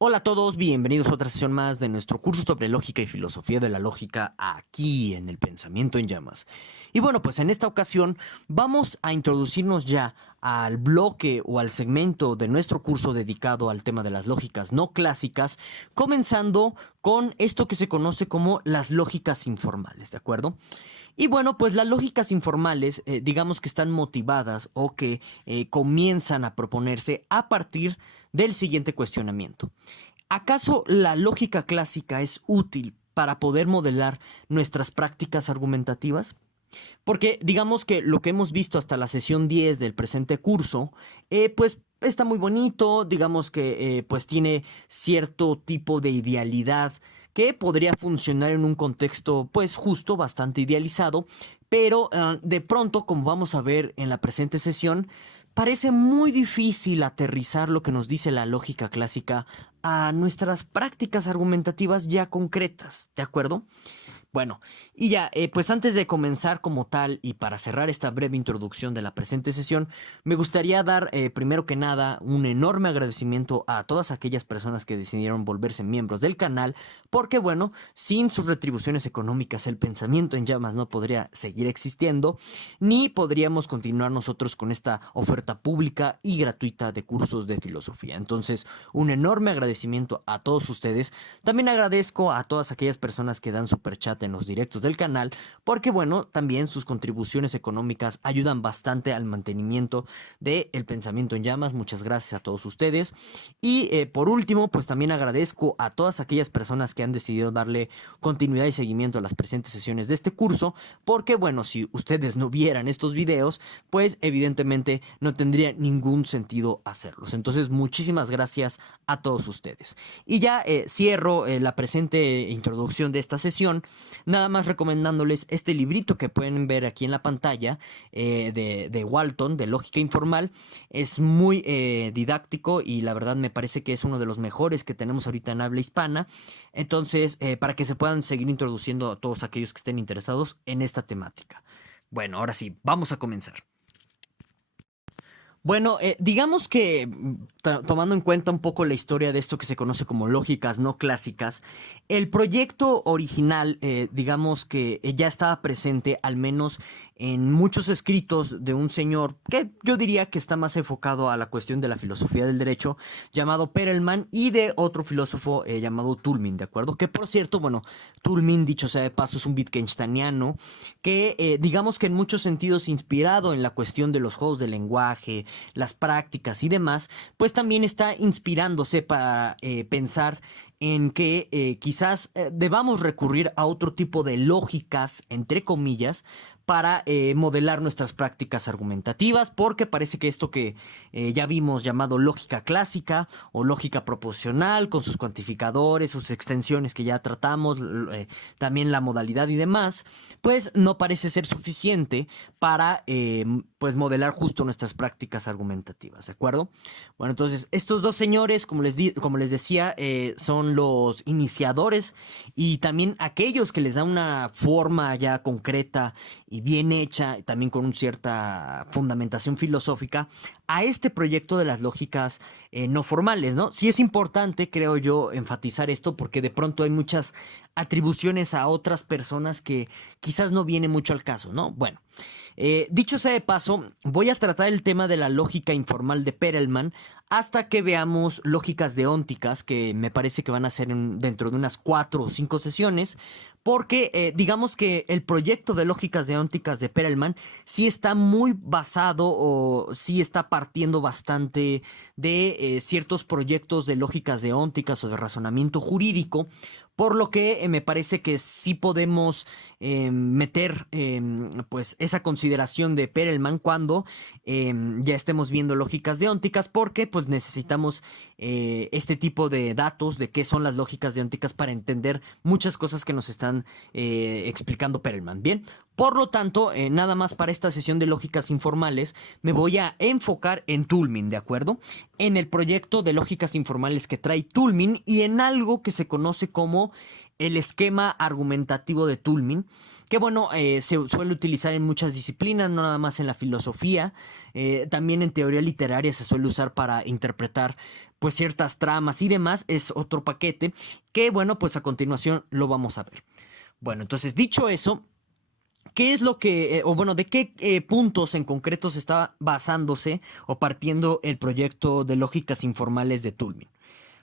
Hola a todos, bienvenidos a otra sesión más de nuestro curso sobre lógica y filosofía de la lógica aquí en el Pensamiento en Llamas. Y bueno, pues en esta ocasión vamos a introducirnos ya al bloque o al segmento de nuestro curso dedicado al tema de las lógicas no clásicas, comenzando con esto que se conoce como las lógicas informales, ¿de acuerdo? Y bueno, pues las lógicas informales, digamos que están motivadas o que comienzan a proponerse a partir del siguiente cuestionamiento. ¿Acaso la lógica clásica es útil para poder modelar nuestras prácticas argumentativas? Porque digamos que lo que hemos visto hasta la sesión 10 del presente curso, pues está muy bonito, digamos que pues tiene cierto tipo de idealidad que podría funcionar en un contexto pues justo, bastante idealizado, pero de pronto, como vamos a ver en la presente sesión, parece muy difícil aterrizar lo que nos dice la lógica clásica a nuestras prácticas argumentativas ya concretas, ¿de acuerdo? Bueno, y ya, pues antes de comenzar como tal y para cerrar esta breve introducción de la presente sesión, me gustaría dar primero que nada un enorme agradecimiento a todas aquellas personas que decidieron volverse miembros del canal, porque bueno, sin sus retribuciones económicas el pensamiento en llamas no podría seguir existiendo, ni podríamos continuar nosotros con esta oferta pública y gratuita de cursos de filosofía. Entonces, un enorme agradecimiento a todos ustedes. También agradezco a todas aquellas personas que dan super chat en los directos del canal, porque bueno, también sus contribuciones económicas ayudan bastante al mantenimiento del pensamiento en llamas. Muchas gracias a todos ustedes. Y por último, pues también agradezco a todas aquellas personas que han decidido darle continuidad y seguimiento a las presentes sesiones de este curso, porque bueno, si ustedes no vieran estos videos, pues evidentemente no tendría ningún sentido hacerlos. Entonces, muchísimas gracias a todos ustedes. Y ya cierro la presente introducción de esta sesión, nada más recomendándoles este librito que pueden ver aquí en la pantalla de Walton, de Lógica Informal. Es muy didáctico y la verdad me parece que es uno de los mejores que tenemos ahorita en habla hispana. Entonces, para que se puedan seguir introduciendo a todos aquellos que estén interesados en esta temática. Bueno, ahora sí, vamos a comenzar. Bueno, digamos que tomando en cuenta un poco la historia de esto que se conoce como lógicas no clásicas, el proyecto original, digamos que ya estaba presente al menos en muchos escritos de un señor que yo diría que está más enfocado a la cuestión de la filosofía del derecho, llamado Perelman, y de otro filósofo llamado Toulmin, ¿de acuerdo? Que por cierto, bueno, Toulmin, dicho sea de paso, es un Wittgensteiniano que digamos que en muchos sentidos inspirado en la cuestión de los juegos de lenguaje, las prácticas y demás, pues también está inspirándose para pensar en que quizás debamos recurrir a otro tipo de lógicas, entre comillas, para modelar nuestras prácticas argumentativas, porque parece que esto que ya vimos llamado lógica clásica o lógica proposicional, con sus cuantificadores, sus extensiones que ya tratamos, también la modalidad y demás, pues no parece ser suficiente para pues modelar justo nuestras prácticas argumentativas, ¿de acuerdo? Bueno, entonces estos dos señores, como les decía, son los iniciadores y también aquellos que les dan una forma ya concreta y bien hecha, también con una cierta fundamentación filosófica, a este proyecto de las lógicas no formales, ¿no? Sí es importante, creo yo, enfatizar esto porque de pronto hay muchas atribuciones a otras personas que quizás no viene mucho al caso, ¿no? Bueno, dicho sea de paso, voy a tratar el tema de la lógica informal de Perelman hasta que veamos lógicas deónticas, que me parece que van a ser dentro de unas 4 o 5 sesiones, porque digamos que el proyecto de lógicas deónticas de Perelman sí está muy basado o sí está partiendo bastante de ciertos proyectos de lógicas deónticas o de razonamiento jurídico, por lo que me parece que sí podemos meter pues esa consideración de Perelman cuando ya estemos viendo lógicas deónticas, porque pues necesitamos este tipo de datos de qué son las lógicas deónticas para entender muchas cosas que nos están explicando Perelman. Bien, por lo tanto, nada más para esta sesión de lógicas informales me voy a enfocar en Toulmin, ¿de acuerdo? En el proyecto de lógicas informales que trae Toulmin y en algo que se conoce como el esquema argumentativo de Toulmin, que bueno, se suele utilizar en muchas disciplinas, no nada más en la filosofía, también en teoría literaria se suele usar para interpretar pues ciertas tramas y demás, es otro paquete que, bueno, pues a continuación lo vamos a ver. Bueno, entonces dicho eso, ¿qué es lo que, o bueno, de qué puntos en concreto se está basándose o partiendo el proyecto de lógicas informales de Toulmin?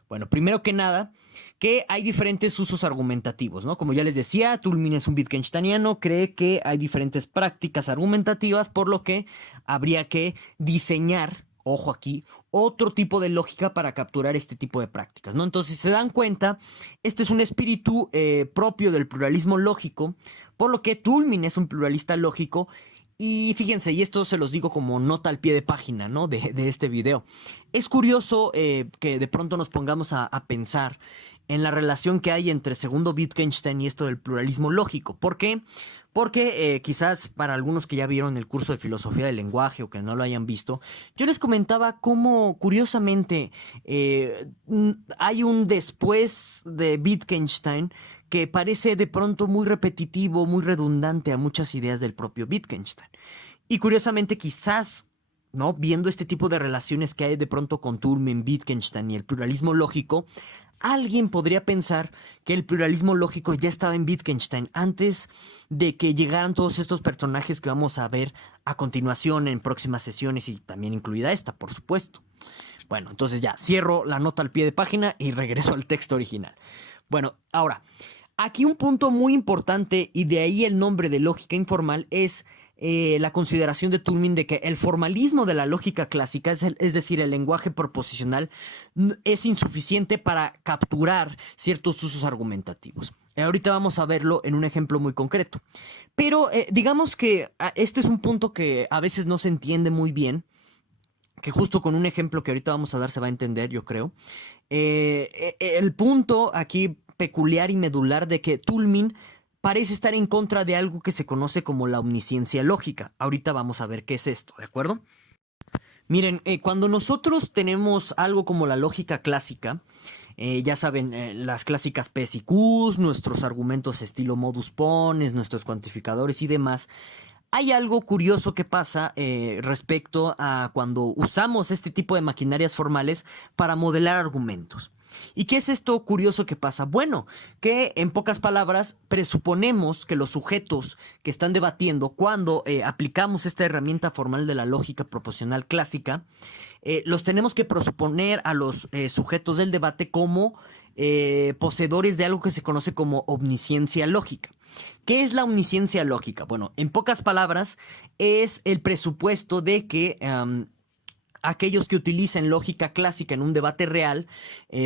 Bueno, primero que nada, que hay diferentes usos argumentativos, ¿no? Como ya les decía, Toulmin es un Wittgensteiniano, cree que hay diferentes prácticas argumentativas, por lo que habría que diseñar, ojo aquí, otro tipo de lógica para capturar este tipo de prácticas, ¿no? Entonces, si se dan cuenta, este es un espíritu propio del pluralismo lógico, por lo que Toulmin es un pluralista lógico. Y fíjense, y esto se los digo como nota al pie de página, ¿no? De este video. Es curioso que de pronto nos pongamos a pensar en la relación que hay entre segundo Wittgenstein y esto del pluralismo lógico. ¿Por qué? Porque quizás para algunos que ya vieron el curso de filosofía del lenguaje o que no lo hayan visto, yo les comentaba cómo curiosamente hay un después de Wittgenstein que parece de pronto muy repetitivo, muy redundante a muchas ideas del propio Wittgenstein. Y curiosamente quizás, ¿no? Viendo este tipo de relaciones que hay de pronto con Toulmin, Wittgenstein y el pluralismo lógico, alguien podría pensar que el pluralismo lógico ya estaba en Wittgenstein antes de que llegaran todos estos personajes que vamos a ver a continuación en próximas sesiones y también incluida esta, por supuesto. Bueno, entonces ya cierro la nota al pie de página y regreso al texto original. Bueno, ahora, aquí un punto muy importante y de ahí el nombre de lógica informal es la consideración de Toulmin de que el formalismo de la lógica clásica, es decir, el lenguaje proposicional, es insuficiente para capturar ciertos usos argumentativos. Ahorita vamos a verlo en un ejemplo muy concreto. Pero digamos que este es un punto que a veces no se entiende muy bien, que justo con un ejemplo que ahorita vamos a dar se va a entender, yo creo. El punto aquí peculiar y medular de que Toulmin parece estar en contra de algo que se conoce como la omnisciencia lógica. Ahorita vamos a ver qué es esto, ¿de acuerdo? Miren, cuando nosotros tenemos algo como la lógica clásica, ya saben, las clásicas P's y Q's, nuestros argumentos estilo modus ponens, nuestros cuantificadores y demás, hay algo curioso que pasa respecto a cuando usamos este tipo de maquinarias formales para modelar argumentos. ¿Y qué es esto curioso que pasa? Bueno, que en pocas palabras presuponemos que los sujetos que están debatiendo cuando aplicamos esta herramienta formal de la lógica proposicional clásica, los tenemos que presuponer a los sujetos del debate como poseedores de algo que se conoce como omnisciencia lógica. ¿Qué es la omnisciencia lógica? Bueno, en pocas palabras, es el presupuesto de que aquellos que utilicen lógica clásica en un debate real,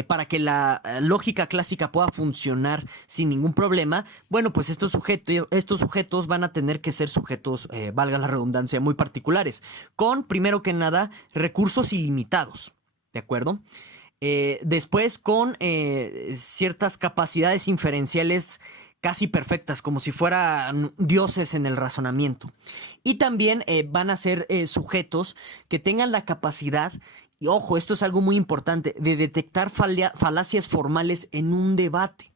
para que la lógica clásica pueda funcionar sin ningún problema, bueno, pues estos sujetos van a tener que ser sujetos, valga la redundancia, muy particulares, con, primero que nada, recursos ilimitados, ¿de acuerdo? Después con ciertas capacidades inferenciales casi perfectas, como si fueran dioses en el razonamiento. Y también van a ser sujetos que tengan la capacidad, y ojo, esto es algo muy importante, de detectar falacias formales en un debate.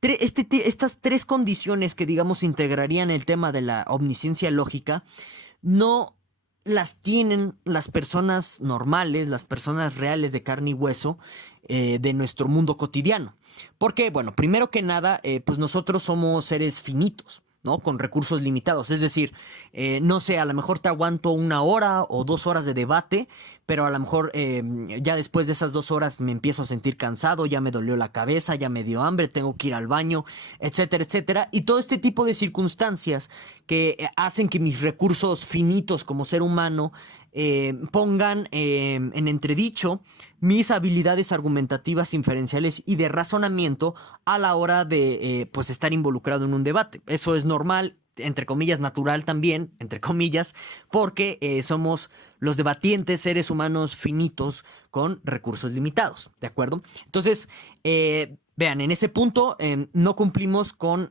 Estas tres condiciones que, digamos, integrarían el tema de la omnisciencia lógica, no las tienen las personas normales, las personas reales de carne y hueso de nuestro mundo cotidiano. Porque, bueno, primero que nada, pues nosotros somos seres finitos, ¿no? Con recursos limitados. Es decir, no sé, a lo mejor te aguanto 1 hora o 2 horas de debate, pero a lo mejor ya después de esas 2 horas me empiezo a sentir cansado, ya me dolió la cabeza, ya me dio hambre, tengo que ir al baño, etcétera, etcétera. Y todo este tipo de circunstancias que hacen que mis recursos finitos como ser humano pongan en entredicho mis habilidades argumentativas, inferenciales y de razonamiento a la hora de pues estar involucrado en un debate. Eso es normal, entre comillas, natural también, entre comillas, porque somos los debatientes seres humanos finitos con recursos limitados, ¿de acuerdo? Entonces, vean, en ese punto no cumplimos con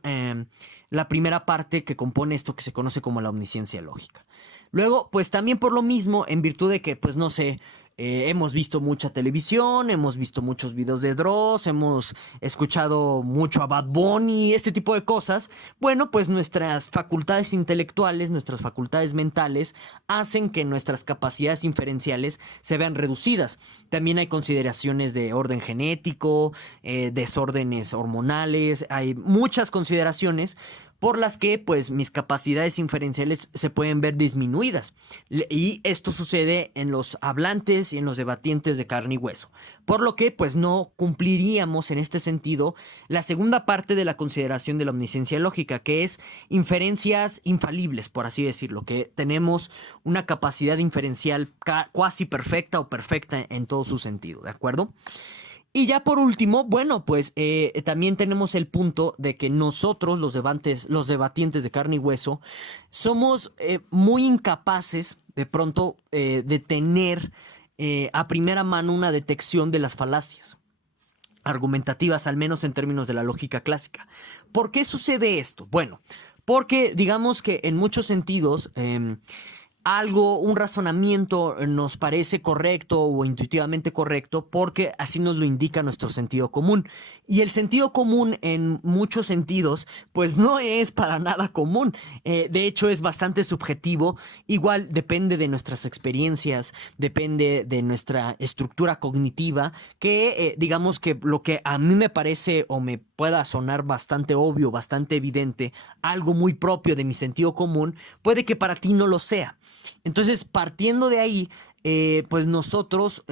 la primera parte que compone esto que se conoce como la omnisciencia lógica. Luego, pues también por lo mismo, en virtud de que, pues no sé, Hemos visto mucha televisión, hemos visto muchos videos de Dross, hemos escuchado mucho a Bad Bunny, este tipo de cosas. Bueno, pues nuestras facultades intelectuales, nuestras facultades mentales hacen que nuestras capacidades inferenciales se vean reducidas. También hay consideraciones de orden genético, desórdenes hormonales, hay muchas consideraciones por las que pues mis capacidades inferenciales se pueden ver disminuidas. Y esto sucede en los hablantes y en los debatientes de carne y hueso. Por lo que pues no cumpliríamos en este sentido la segunda parte de la consideración de la omnisciencia lógica, que es inferencias infalibles, por así decirlo, que tenemos una capacidad inferencial cuasi perfecta o perfecta en todo su sentido, ¿de acuerdo? Y ya por último, bueno, pues también tenemos el punto de que nosotros, los debatientes de carne y hueso, somos muy incapaces de pronto de tener a primera mano una detección de las falacias argumentativas, al menos en términos de la lógica clásica. ¿Por qué sucede esto? Bueno, porque digamos que en muchos sentidos un razonamiento nos parece correcto o intuitivamente correcto porque así nos lo indica nuestro sentido común. Y el sentido común en muchos sentidos pues no es para nada común. De hecho es bastante subjetivo. Igual depende de nuestras experiencias, depende de nuestra estructura cognitiva, que digamos que lo que a mí me parece o me pueda sonar bastante obvio, bastante evidente, algo muy propio de mi sentido común, puede que para ti no lo sea. Entonces, partiendo de ahí, pues nosotros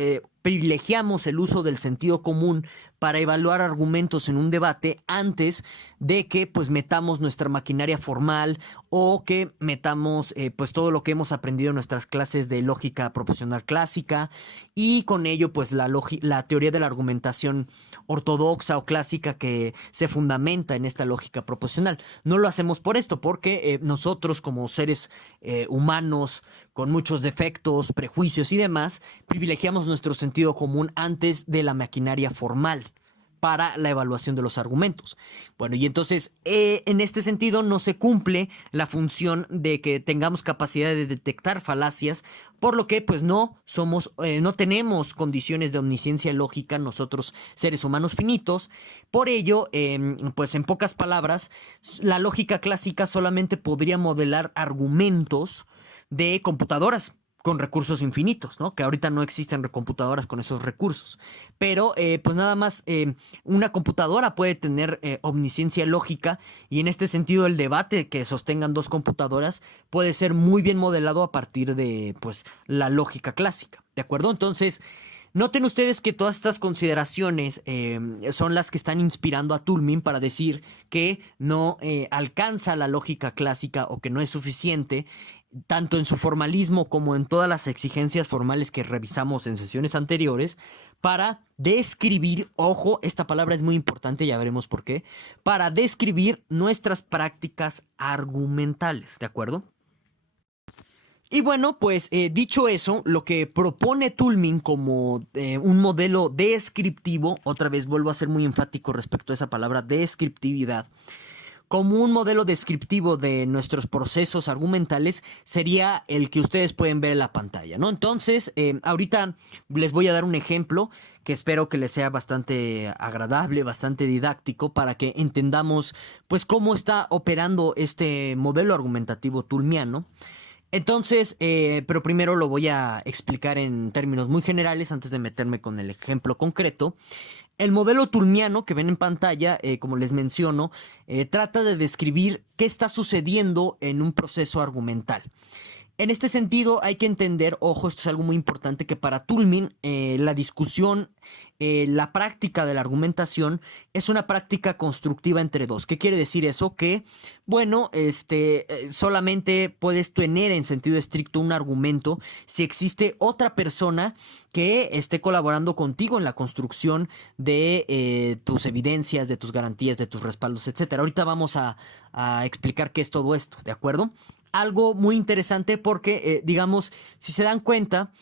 privilegiamos el uso del sentido común para evaluar argumentos en un debate antes de que pues metamos nuestra maquinaria formal o que metamos pues todo lo que hemos aprendido en nuestras clases de lógica proposicional clásica y con ello pues la teoría de la argumentación ortodoxa o clásica que se fundamenta en esta lógica proposicional. No lo hacemos por esto, porque nosotros como seres humanos con muchos defectos, prejuicios y demás, privilegiamos nuestro sentido común antes de la maquinaria formal para la evaluación de los argumentos. Bueno, y entonces en este sentido no se cumple la función de que tengamos capacidad de detectar falacias, por lo que pues no tenemos condiciones de omnisciencia lógica nosotros seres humanos finitos. Por ello, pues en pocas palabras, la lógica clásica solamente podría modelar argumentos de computadoras con recursos infinitos, ¿no? Que ahorita no existen computadoras con esos recursos. Pero, pues nada más, una computadora puede tener omnisciencia lógica y en este sentido el debate que sostengan dos computadoras puede ser muy bien modelado a partir de, pues, la lógica clásica, ¿de acuerdo? Entonces, noten ustedes que todas estas consideraciones son las que están inspirando a Toulmin para decir que no alcanza la lógica clásica o que no es suficiente tanto en su formalismo como en todas las exigencias formales que revisamos en sesiones anteriores, para describir, ojo, esta palabra es muy importante, ya veremos por qué, para describir nuestras prácticas argumentales, ¿de acuerdo? Y bueno, pues dicho eso, lo que propone Toulmin como un modelo descriptivo, otra vez vuelvo a ser muy enfático respecto a esa palabra, descriptividad, como un modelo descriptivo de nuestros procesos argumentales sería el que ustedes pueden ver en la pantalla, ¿no? Entonces, ahorita les voy a dar un ejemplo que espero que les sea bastante agradable, bastante didáctico para que entendamos pues cómo está operando este modelo argumentativo toulmiano. Entonces, pero primero lo voy a explicar en términos muy generales antes de meterme con el ejemplo concreto. El modelo toulmiano que ven en pantalla, como les menciono, trata de describir qué está sucediendo en un proceso argumental. En este sentido hay que entender, ojo, esto es algo muy importante, que para Toulmin la discusión, la práctica de la argumentación es una práctica constructiva entre dos. ¿Qué quiere decir eso? Que, bueno, solamente puedes tener en sentido estricto un argumento si existe otra persona que esté colaborando contigo en la construcción de tus evidencias, de tus garantías, de tus respaldos, etcétera. Ahorita vamos a explicar qué es todo esto, ¿de acuerdo? Algo muy interesante porque, digamos, si se dan cuenta,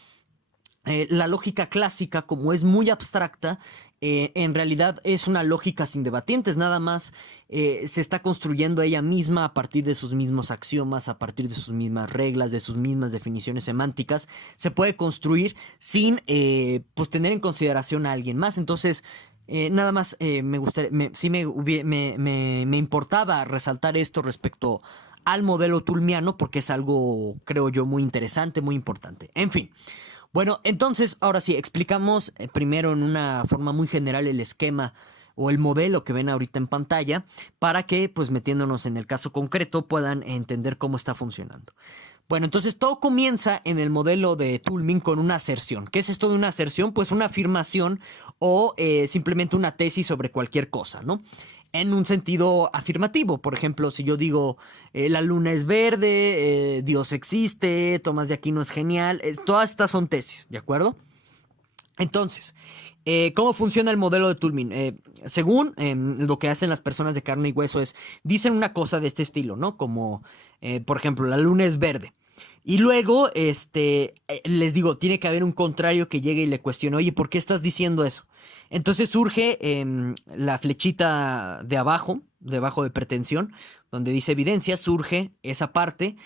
la lógica clásica, como es muy abstracta, en realidad es una lógica sin debatientes, nada más se está construyendo ella misma a partir de sus mismos axiomas, a partir de sus mismas reglas, de sus mismas definiciones semánticas. Se puede construir sin pues tener en consideración a alguien más. Entonces, nada más me gustaría, sí me importaba resaltar esto respecto al modelo tulmiano porque es algo, creo yo, muy interesante, muy importante. En fin. Bueno, entonces, ahora sí, explicamos primero en una forma muy general el esquema o el modelo que ven ahorita en pantalla para que, pues metiéndonos en el caso concreto, puedan entender cómo está funcionando. Bueno, entonces todo comienza en el modelo de Toulmin con una aserción. ¿Qué es esto de una aserción? Pues una afirmación o simplemente una tesis sobre cualquier cosa, ¿no? En un sentido afirmativo. Por ejemplo, si yo digo la luna es verde, Dios existe, Tomás de Aquino es genial, todas estas son tesis, ¿de acuerdo? Entonces, ¿cómo funciona el modelo de Toulmin? Según lo que hacen las personas de carne y hueso es, dicen una cosa de este estilo, ¿no? Como, por ejemplo, la luna es verde. Y luego, les digo, tiene que haber un contrario que llegue y le cuestione, oye, ¿por qué estás diciendo eso? Entonces surge la flechita de abajo, debajo de pretensión, donde dice evidencia, surge esa parte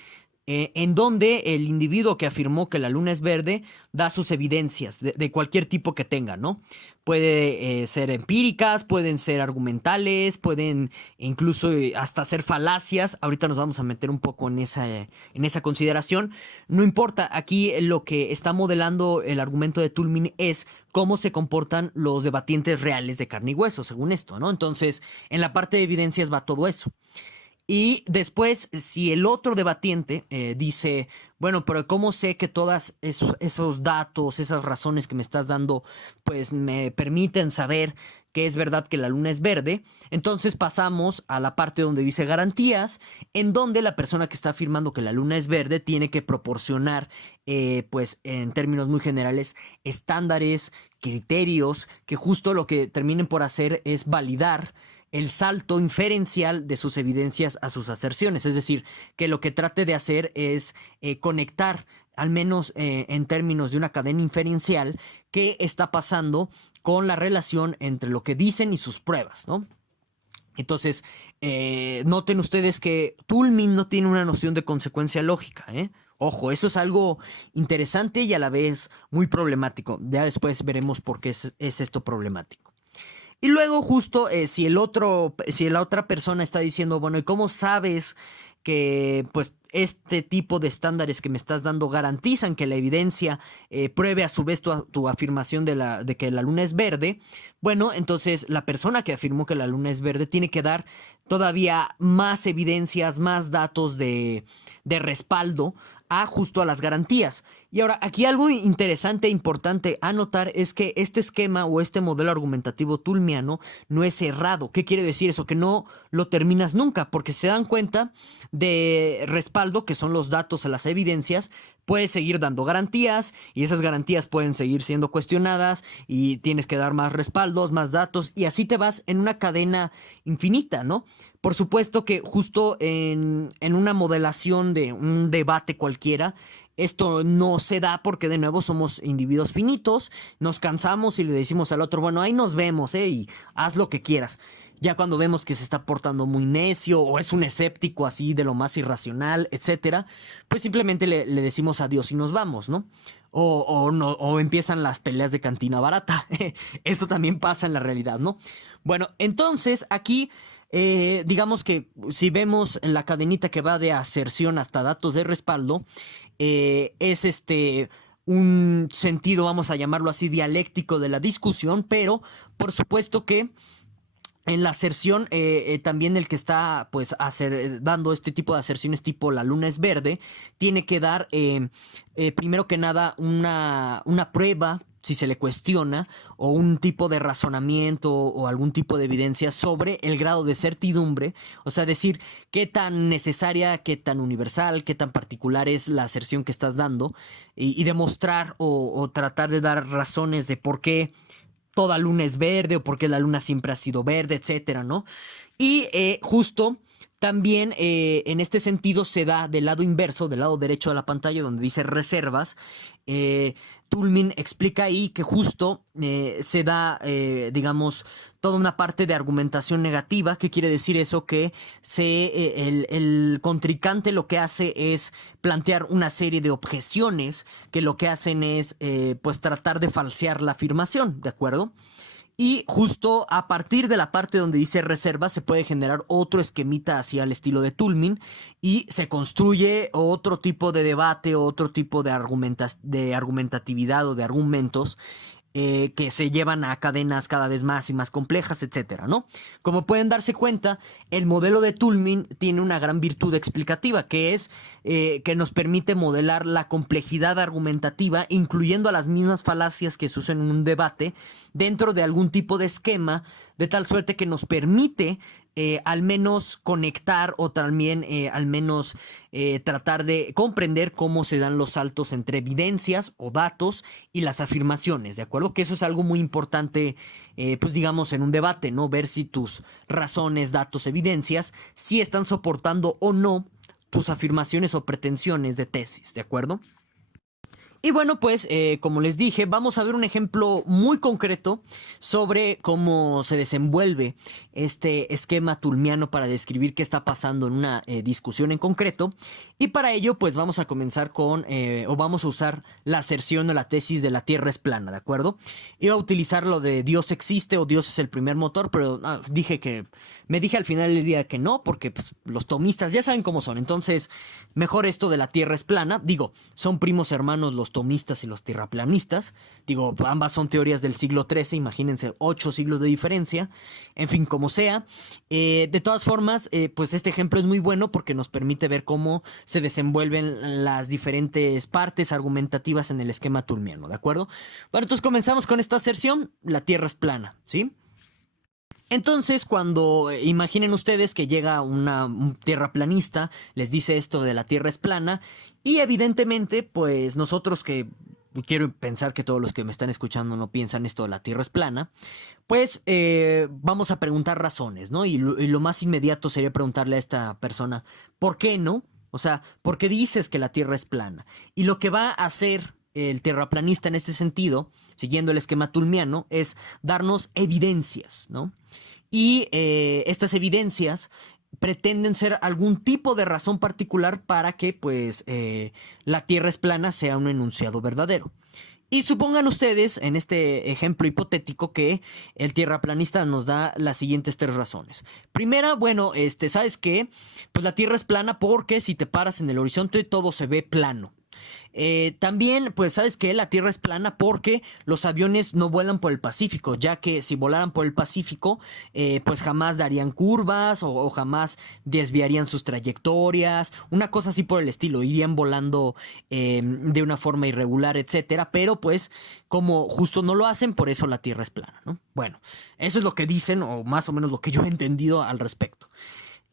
en donde el individuo que afirmó que la luna es verde da sus evidencias de cualquier tipo que tenga, ¿no? Puede ser empíricas, pueden ser argumentales, pueden incluso hasta ser falacias. Ahorita nos vamos a meter un poco en esa consideración. No importa, aquí lo que está modelando el argumento de Toulmin es cómo se comportan los debatientes reales de carne y hueso, según esto, ¿no? Entonces, en la parte de evidencias va todo eso. Y después, si el otro debatiente dice, bueno, pero ¿cómo sé que todos esos datos, esas razones que me estás dando, pues me permiten saber que es verdad que la luna es verde? Entonces pasamos a la parte donde dice garantías, en donde la persona que está afirmando que la luna es verde tiene que proporcionar, pues en términos muy generales, estándares, criterios, que justo lo que terminen por hacer es validar el salto inferencial de sus evidencias a sus aserciones. Es decir, que lo que trate de hacer es conectar, al menos en términos de una cadena inferencial, qué está pasando con la relación entre lo que dicen y sus pruebas, ¿no? Entonces, noten ustedes que Toulmin no tiene una noción de consecuencia lógica, ¿eh? Ojo, eso es algo interesante y a la vez muy problemático. Ya después veremos por qué es esto problemático. Y luego justo si la otra persona está diciendo, bueno, ¿y cómo sabes que pues este tipo de estándares que me estás dando garantizan que la evidencia pruebe a su vez tu afirmación de que la luna es verde? Bueno, entonces la persona que afirmó que la luna es verde tiene que dar todavía más evidencias, más datos de respaldo justo a las garantías. Y ahora, aquí algo interesante e importante a notar es que este esquema o este modelo argumentativo toulmiano no es cerrado. ¿Qué quiere decir eso? Que no lo terminas nunca, porque se dan cuenta de respaldo, que son los datos a las evidencias, puedes seguir dando garantías y esas garantías pueden seguir siendo cuestionadas y tienes que dar más respaldos, más datos y así te vas en una cadena infinita, ¿no? Por supuesto que justo en una modelación de un debate cualquiera, esto no se da porque de nuevo somos individuos finitos, nos cansamos y le decimos al otro, bueno, ahí nos vemos, y haz lo que quieras. Ya cuando vemos que se está portando muy necio o es un escéptico así de lo más irracional, etcétera, pues simplemente le decimos adiós y nos vamos, ¿no? No, o empiezan las peleas de cantina barata. Eso también pasa en la realidad, ¿no? Bueno, entonces aquí digamos que si vemos en la cadenita que va de aserción hasta datos de respaldo, es un sentido, vamos a llamarlo así, dialéctico de la discusión, pero por supuesto que en la aserción, también el que está pues dando este tipo de aserciones tipo la luna es verde, tiene que dar primero que nada una prueba, si se le cuestiona, o un tipo de razonamiento o algún tipo de evidencia sobre el grado de certidumbre, o sea, decir qué tan necesaria, qué tan universal, qué tan particular es la aserción que estás dando y demostrar o tratar de dar razones de por qué toda luna es verde o porque la luna siempre ha sido verde, etcétera, ¿no? Y justo También en este sentido se da del lado inverso, del lado derecho de la pantalla, donde dice reservas. eh, Toulmin explica ahí que justo se da, digamos, toda una parte de argumentación negativa. ¿Qué quiere decir eso? Que el contrincante lo que hace es plantear una serie de objeciones que lo que hacen es pues tratar de falsear la afirmación, ¿de acuerdo? Y justo a partir de la parte donde dice reserva se puede generar otro esquemita hacia el estilo de Toulmin y se construye otro tipo de debate, otro tipo de, de argumentatividad o de argumentos que se llevan a cadenas cada vez más y más complejas, etcétera, ¿no? Como pueden darse cuenta, el modelo de Toulmin tiene una gran virtud explicativa, que es que nos permite modelar la complejidad argumentativa, incluyendo a las mismas falacias que se usan en un debate, dentro de algún tipo de esquema, de tal suerte que nos permite al menos conectar o también al menos tratar de comprender cómo se dan los saltos entre evidencias o datos y las afirmaciones, ¿de acuerdo? Que eso es algo muy importante, pues digamos, en un debate, ¿no? Ver si tus razones, datos, evidencias, si están soportando o no tus afirmaciones o pretensiones de tesis, ¿de acuerdo? Y bueno, pues como les dije, vamos a ver un ejemplo muy concreto sobre cómo se desenvuelve este esquema toulmiano para describir qué está pasando en una discusión en concreto. Y para ello, pues vamos a comenzar con, o vamos a usar la aserción o la tesis de la Tierra es plana, ¿de acuerdo? Iba a utilizar lo de Dios existe o Dios es el primer motor, pero me dije al final del día que no, porque pues, los tomistas ya saben cómo son. Entonces, mejor esto de la Tierra es plana. Digo, son primos hermanos los tomistas y los tierraplanistas. Digo, ambas son teorías del siglo XIII, imagínense, 8 siglos de diferencia. En fin, como sea. De todas formas, pues este ejemplo es muy bueno porque nos permite ver cómo se desenvuelven las diferentes partes argumentativas en el esquema toulmiano, ¿de acuerdo? Bueno, entonces comenzamos con esta aserción. La Tierra es plana, ¿sí? Entonces, cuando imaginen ustedes que llega un tierraplanista, les dice esto de la Tierra es plana, y evidentemente, pues nosotros que quiero pensar que todos los que me están escuchando no piensan esto de la Tierra es plana, pues vamos a preguntar razones, ¿no? Y lo más inmediato sería preguntarle a esta persona, ¿por qué no? O sea, ¿por qué dices que la Tierra es plana? Y lo que va a hacer el tierraplanista en este sentido, siguiendo el esquema toulmiano, es darnos evidencias, ¿no? Y estas evidencias pretenden ser algún tipo de razón particular para que, pues, la Tierra es plana sea un enunciado verdadero. Y supongan ustedes, en este ejemplo hipotético, que el tierraplanista nos da las siguientes 3 razones. Primera, bueno, ¿sabes qué? Pues la Tierra es plana porque si te paras en el horizonte todo se ve plano. También, pues, ¿sabes qué? La Tierra es plana porque los aviones no vuelan por el Pacífico, ya que si volaran por el Pacífico, pues jamás darían curvas o jamás desviarían sus trayectorias, una cosa así por el estilo, irían volando de una forma irregular, etcétera, pero pues como justo no lo hacen, por eso la Tierra es plana, ¿no? Bueno, eso es lo que dicen, o más o menos lo que yo he entendido al respecto.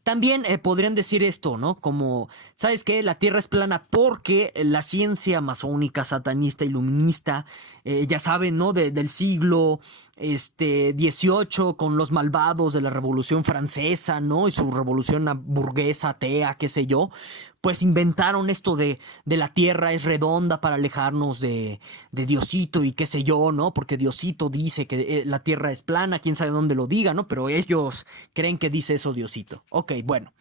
También podrían decir esto, ¿no? Como, ¿sabes qué? La Tierra es plana porque la ciencia masónica, satanista, iluminista, ya saben, ¿no? Del siglo XVIII, con los malvados de la Revolución Francesa, ¿no? Y su revolución burguesa, atea, qué sé yo, pues inventaron esto de la Tierra es redonda para alejarnos de Diosito y qué sé yo, ¿no? Porque Diosito dice que la Tierra es plana, quién sabe dónde lo diga, ¿no? Pero ellos creen que dice eso Diosito. Ok, bueno.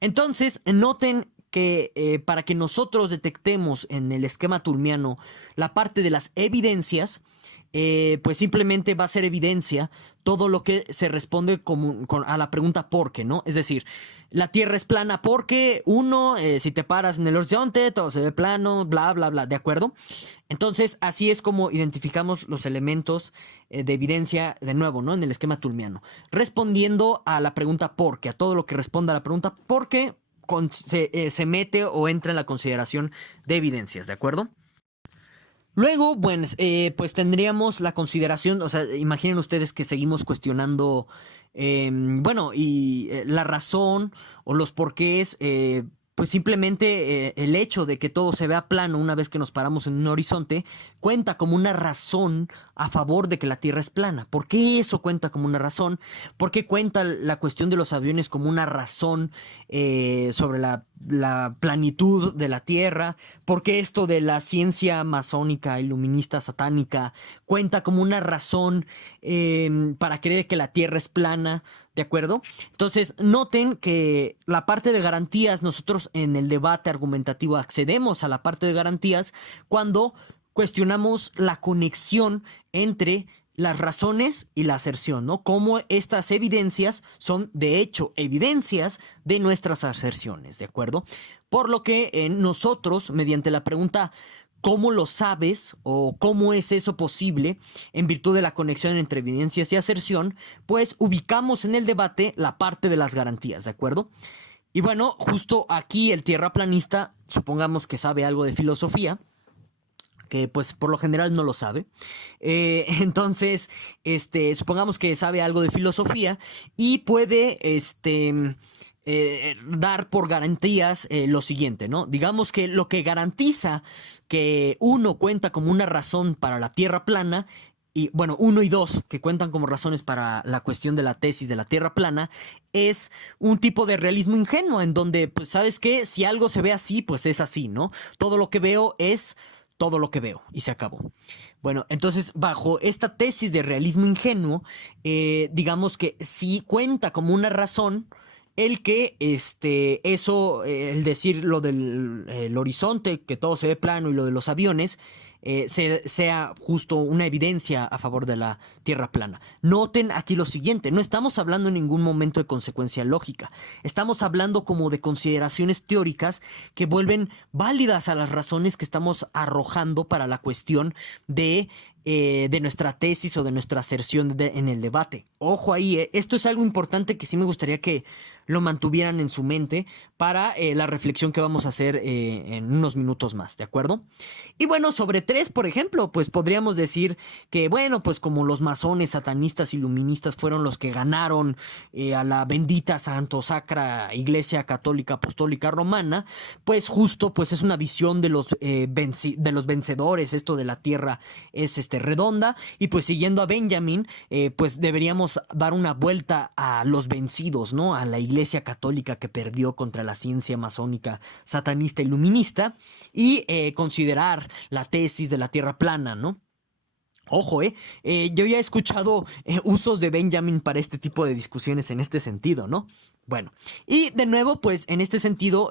Entonces, noten que para que nosotros detectemos en el esquema toulmiano la parte de las evidencias, pues simplemente va a ser evidencia todo lo que se responde a la pregunta ¿por qué? ¿No? Es decir, la Tierra es plana porque, uno, si te paras en el horizonte, todo se ve plano, bla, bla, bla, ¿de acuerdo? Entonces, así es como identificamos los elementos de evidencia, de nuevo, ¿no? En el esquema toulmiano. Respondiendo a la pregunta ¿por qué? A todo lo que responda a la pregunta ¿por qué? Se mete o entra en la consideración de evidencias, ¿de acuerdo? Luego, bueno, pues tendríamos la consideración, o sea, imaginen ustedes que seguimos cuestionando, bueno, y la razón o los porqués, pues pues simplemente el hecho de que todo se vea plano una vez que nos paramos en un horizonte cuenta como una razón a favor de que la Tierra es plana. ¿Por qué eso cuenta como una razón? ¿Por qué cuenta la cuestión de los aviones como una razón sobre la planitud de la Tierra? ¿Por qué esto de la ciencia masónica, iluminista, satánica cuenta como una razón para creer que la Tierra es plana? ¿De acuerdo? Entonces, noten que la parte de garantías, nosotros en el debate argumentativo accedemos a la parte de garantías cuando cuestionamos la conexión entre las razones y la aserción, ¿no? Cómo estas evidencias son, de hecho, evidencias de nuestras aserciones, ¿de acuerdo? Por lo que nosotros, mediante la pregunta ¿cómo lo sabes? O ¿cómo es eso posible? En virtud de la conexión entre evidencias y aserción, pues ubicamos en el debate la parte de las garantías, ¿de acuerdo? Y bueno, justo aquí el tierraplanista, supongamos que sabe algo de filosofía, que pues por lo general no lo sabe. Entonces, supongamos que sabe algo de filosofía y puede, dar por garantías lo siguiente, ¿no? Digamos que lo que garantiza que uno cuenta como una razón para la Tierra plana, y bueno, 1 y 2 que cuentan como razones para la cuestión de la tesis de la Tierra plana, es un tipo de realismo ingenuo en donde, pues, ¿sabes qué? Si algo se ve así, pues es así, ¿no? Todo lo que veo es todo lo que veo y se acabó. Bueno, entonces bajo esta tesis de realismo ingenuo, digamos que sí cuenta como una razón el que el decir lo del el horizonte, que todo se ve plano y lo de los aviones, sea justo una evidencia a favor de la Tierra plana. Noten aquí lo siguiente, no estamos hablando en ningún momento de consecuencia lógica, estamos hablando como de consideraciones teóricas que vuelven válidas a las razones que estamos arrojando para la cuestión de nuestra tesis o de nuestra aserción en el debate. Ojo ahí, esto es algo importante que sí me gustaría que lo mantuvieran en su mente para la reflexión que vamos a hacer en unos minutos más, ¿de acuerdo? Y bueno, sobre 3, por ejemplo, pues podríamos decir que, bueno, pues como los masones, satanistas, iluministas fueron los que ganaron a la bendita Santosacra Iglesia Católica Apostólica Romana, pues justo pues es una visión de los vencedores, esto de la Tierra es redonda, y pues siguiendo a Benjamin, pues deberíamos dar una vuelta a los vencidos, ¿no? A la Iglesia Católica que perdió contra la ciencia masónica, satanista, iluminista, y considerar la tesis de la Tierra plana, ¿no? Ojo, yo ya he escuchado usos de Benjamin para este tipo de discusiones en este sentido, ¿no? Bueno, y de nuevo, pues en este sentido,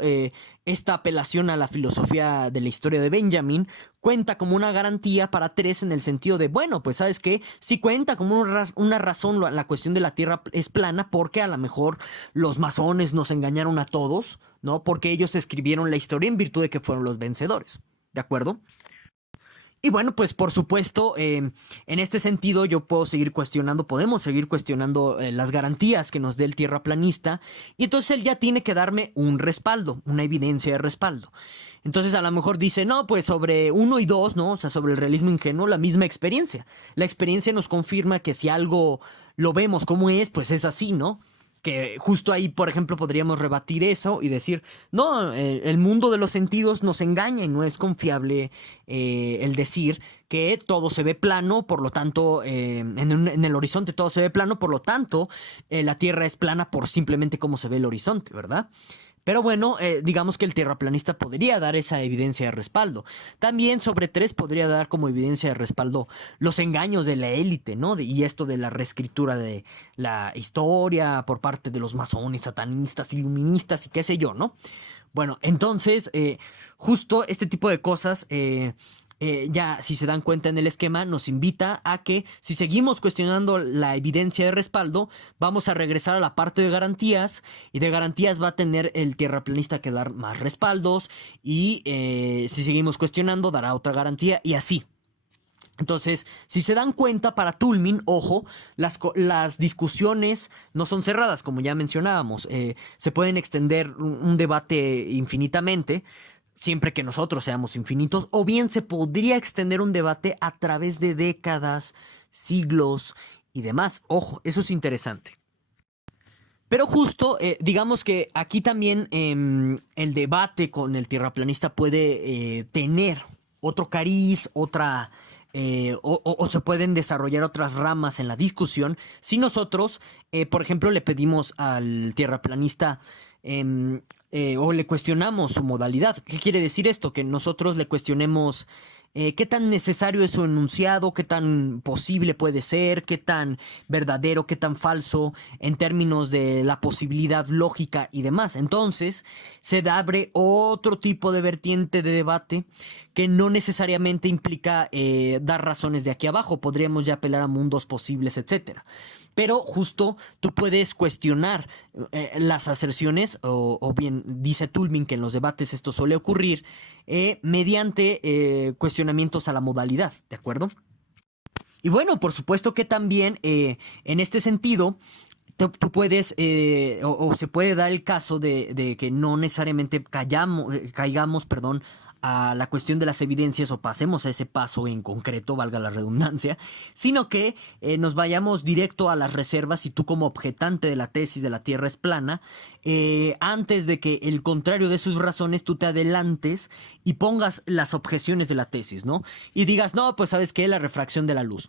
esta apelación a la filosofía de la historia de Benjamin cuenta como una garantía para 3 en el sentido de, bueno, pues sabes qué, sí cuenta como una razón la cuestión de la Tierra es plana porque a lo mejor los masones nos engañaron a todos, ¿no? Porque ellos escribieron la historia en virtud de que fueron los vencedores, ¿de acuerdo? Y bueno, pues por supuesto, en este sentido yo puedo seguir cuestionando, podemos seguir cuestionando las garantías que nos dé el tierraplanista, y entonces él ya tiene que darme un respaldo, una evidencia de respaldo. Entonces a lo mejor dice, no, pues sobre 1 y 2, ¿no? O sea, sobre el realismo ingenuo, la misma experiencia. La experiencia nos confirma que si algo lo vemos como es, pues es así, ¿no? Que justo ahí, por ejemplo, podríamos rebatir eso y decir, no, el mundo de los sentidos nos engaña y no es confiable el decir que todo se ve plano, por lo tanto, en el horizonte todo se ve plano, por lo tanto, la Tierra es plana por simplemente cómo se ve el horizonte, ¿verdad? Pero bueno, digamos que el tierraplanista podría dar esa evidencia de respaldo. También sobre 3 podría dar como evidencia de respaldo los engaños de la élite, ¿no? Y esto de la reescritura de la historia por parte de los masones, satanistas, iluministas y qué sé yo, ¿no? Bueno, entonces, justo este tipo de cosas ya, si se dan cuenta en el esquema, nos invita a que si seguimos cuestionando la evidencia de respaldo, vamos a regresar a la parte de garantías, y de garantías va a tener el tierraplanista que dar más respaldos, y si seguimos cuestionando, dará otra garantía, y así. Entonces, si se dan cuenta, para Toulmin, ojo, las discusiones no son cerradas, como ya mencionábamos. Se pueden extender un debate infinitamente, siempre que nosotros seamos infinitos, o bien se podría extender un debate a través de décadas, siglos y demás. Ojo, eso es interesante. Pero justo, digamos que aquí también el debate con el tierraplanista puede tener otro cariz, o se pueden desarrollar otras ramas en la discusión si nosotros, por ejemplo, le pedimos al tierraplanista o le cuestionamos su modalidad. ¿Qué quiere decir esto? Que nosotros le cuestionemos qué tan necesario es su enunciado, qué tan posible puede ser, qué tan verdadero, qué tan falso en términos de la posibilidad lógica y demás. Entonces se abre otro tipo de vertiente de debate que no necesariamente implica dar razones de aquí abajo. Podríamos ya apelar a mundos posibles, etcétera. Pero justo tú puedes cuestionar las aserciones, o bien dice Toulmin que en los debates esto suele ocurrir, mediante cuestionamientos a la modalidad, ¿de acuerdo? Y bueno, por supuesto que también en este sentido tú puedes, o se puede dar el caso de que no necesariamente caigamos, perdón, a la cuestión de las evidencias o pasemos a ese paso en concreto, valga la redundancia, sino que nos vayamos directo a las reservas y tú como objetante de la tesis de la Tierra es plana, antes de que el contrario de sus razones tú te adelantes y pongas las objeciones de la tesis, ¿no? Y digas, no, pues sabes qué, la refracción de la luz.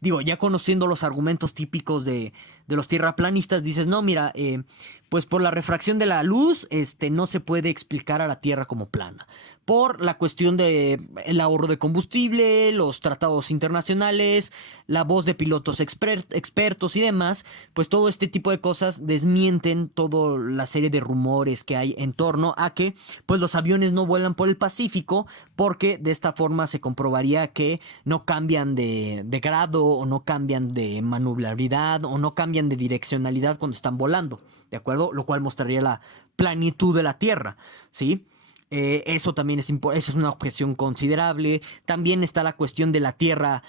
Digo, ya conociendo los argumentos típicos de los tierraplanistas, dices, no, mira, pues por la refracción de la luz, no se puede explicar a la Tierra como plana. Por la cuestión de el ahorro de combustible, los tratados internacionales, la voz de pilotos expertos y demás, pues todo este tipo de cosas desmienten toda la serie de rumores que hay en torno a que pues los aviones no vuelan por el Pacífico, porque de esta forma se comprobaría que no cambian de grado o no cambian de maniobrabilidad o no cambian de direccionalidad cuando están volando, ¿de acuerdo? Lo cual mostraría la planitud de la Tierra, ¿sí? Eso también eso es una objeción considerable. También está la cuestión de la Tierra,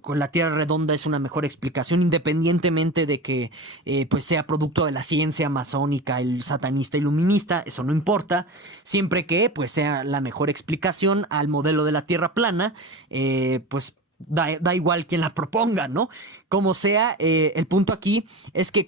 con la Tierra redonda es una mejor explicación, independientemente de que pues sea producto de la ciencia masónica, el satanista iluminista, eso no importa, siempre que pues sea la mejor explicación al modelo de la Tierra plana, pues da igual quien la proponga, ¿no? Como sea, el punto aquí es que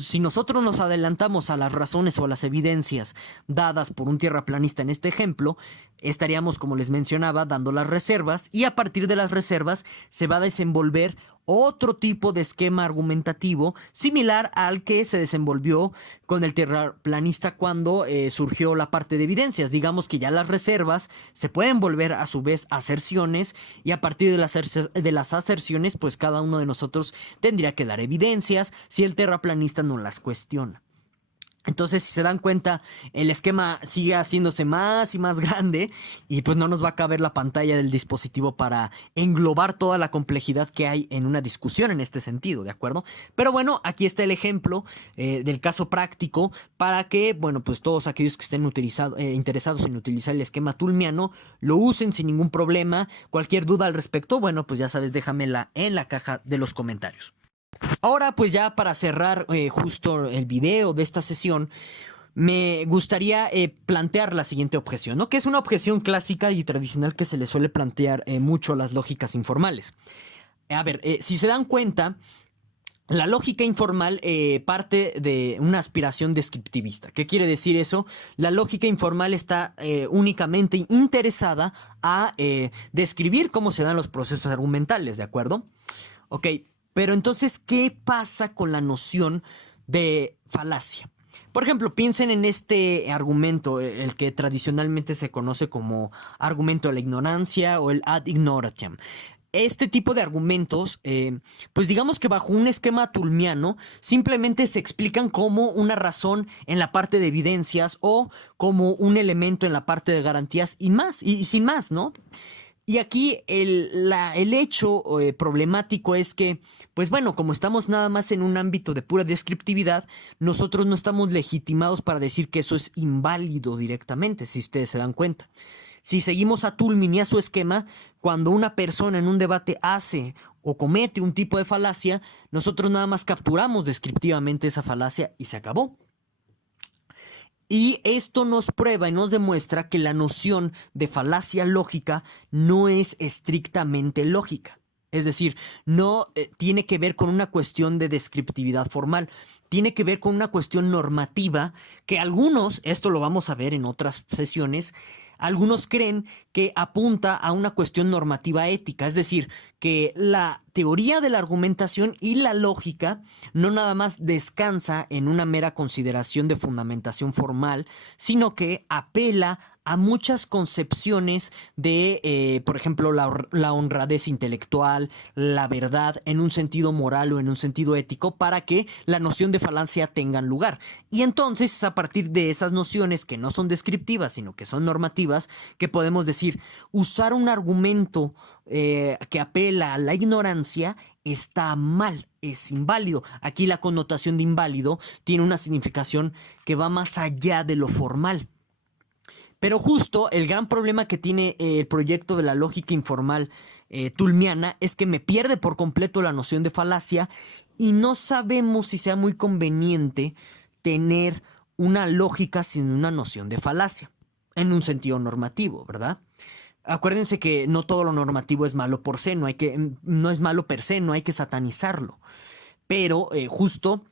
si nosotros nos adelantamos a las razones o a las evidencias dadas por un tierraplanista en este ejemplo, estaríamos, como les mencionaba, dando las reservas, y a partir de las reservas se va a desenvolver otro tipo de esquema argumentativo similar al que se desenvolvió con el tierraplanista cuando surgió la parte de evidencias. Digamos que ya las reservas se pueden volver a su vez aserciones, y a partir de las aserciones pues cada uno de nosotros tendría que dar evidencias si el terraplanista no las cuestiona. Entonces, si se dan cuenta, el esquema sigue haciéndose más y más grande, y pues no nos va a caber la pantalla del dispositivo para englobar toda la complejidad que hay en una discusión en este sentido, ¿de acuerdo? Pero bueno, aquí está el ejemplo del caso práctico para que, bueno, pues todos aquellos que estén interesados en utilizar el esquema toulmiano lo usen sin ningún problema. Cualquier duda al respecto, bueno, pues ya sabes, déjamela en la caja de los comentarios. Ahora, pues ya para cerrar justo el video de esta sesión, me gustaría plantear la siguiente objeción, ¿no? Que es una objeción clásica y tradicional que se le suele plantear mucho a las lógicas informales. A ver, si se dan cuenta, la lógica informal parte de una aspiración descriptivista. ¿Qué quiere decir eso? La lógica informal está únicamente interesada a describir cómo se dan los procesos argumentales, ¿de acuerdo? Ok. Pero entonces, ¿qué pasa con la noción de falacia? Por ejemplo, piensen en este argumento, el que tradicionalmente se conoce como argumento de la ignorancia o el ad ignorantiam. Este tipo de argumentos, pues digamos que bajo un esquema toulmiano, simplemente se explican como una razón en la parte de evidencias o como un elemento en la parte de garantías y sin más, ¿no? Y aquí el hecho problemático es que, pues bueno, como estamos nada más en un ámbito de pura descriptividad, nosotros no estamos legitimados para decir que eso es inválido directamente, si ustedes se dan cuenta. Si seguimos a Toulmin y a su esquema, cuando una persona en un debate hace o comete un tipo de falacia, nosotros nada más capturamos descriptivamente esa falacia y se acabó. Y esto nos prueba y nos demuestra que la noción de falacia lógica no es estrictamente lógica. Es decir, no tiene que ver con una cuestión de descriptividad formal, tiene que ver con una cuestión normativa que algunos, esto lo vamos a ver en otras sesiones, algunos creen que apunta a una cuestión normativa ética, es decir, que la teoría de la argumentación y la lógica no nada más descansa en una mera consideración de fundamentación formal, sino que apela a muchas concepciones de, por ejemplo, la honradez intelectual, la verdad, en un sentido moral o en un sentido ético, para que la noción de falacia tenga lugar. Y entonces es a partir de esas nociones que no son descriptivas, sino que son normativas, que podemos decir, usar un argumento que apela a la ignorancia está mal, es inválido. Aquí la connotación de inválido tiene una significación que va más allá de lo formal. Pero justo el gran problema que tiene el proyecto de la lógica informal tulmiana es que me pierde por completo la noción de falacia y no sabemos si sea muy conveniente tener una lógica sin una noción de falacia, en un sentido normativo, ¿verdad? Acuérdense que no todo lo normativo es malo por se, no es malo per se, no hay que satanizarlo. Pero justo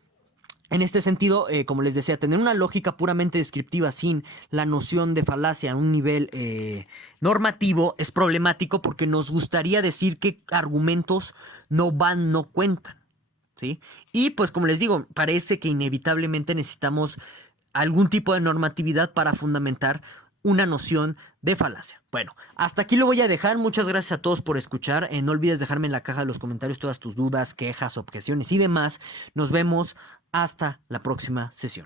en este sentido, como les decía, tener una lógica puramente descriptiva sin la noción de falacia a un nivel normativo es problemático porque nos gustaría decir que argumentos no van, no cuentan, ¿sí? Y pues como les digo, parece que inevitablemente necesitamos algún tipo de normatividad para fundamentar una noción de falacia. Bueno, hasta aquí lo voy a dejar. Muchas gracias a todos por escuchar. No olvides dejarme en la caja de los comentarios todas tus dudas, quejas, objeciones y demás. Nos vemos hasta la próxima sesión.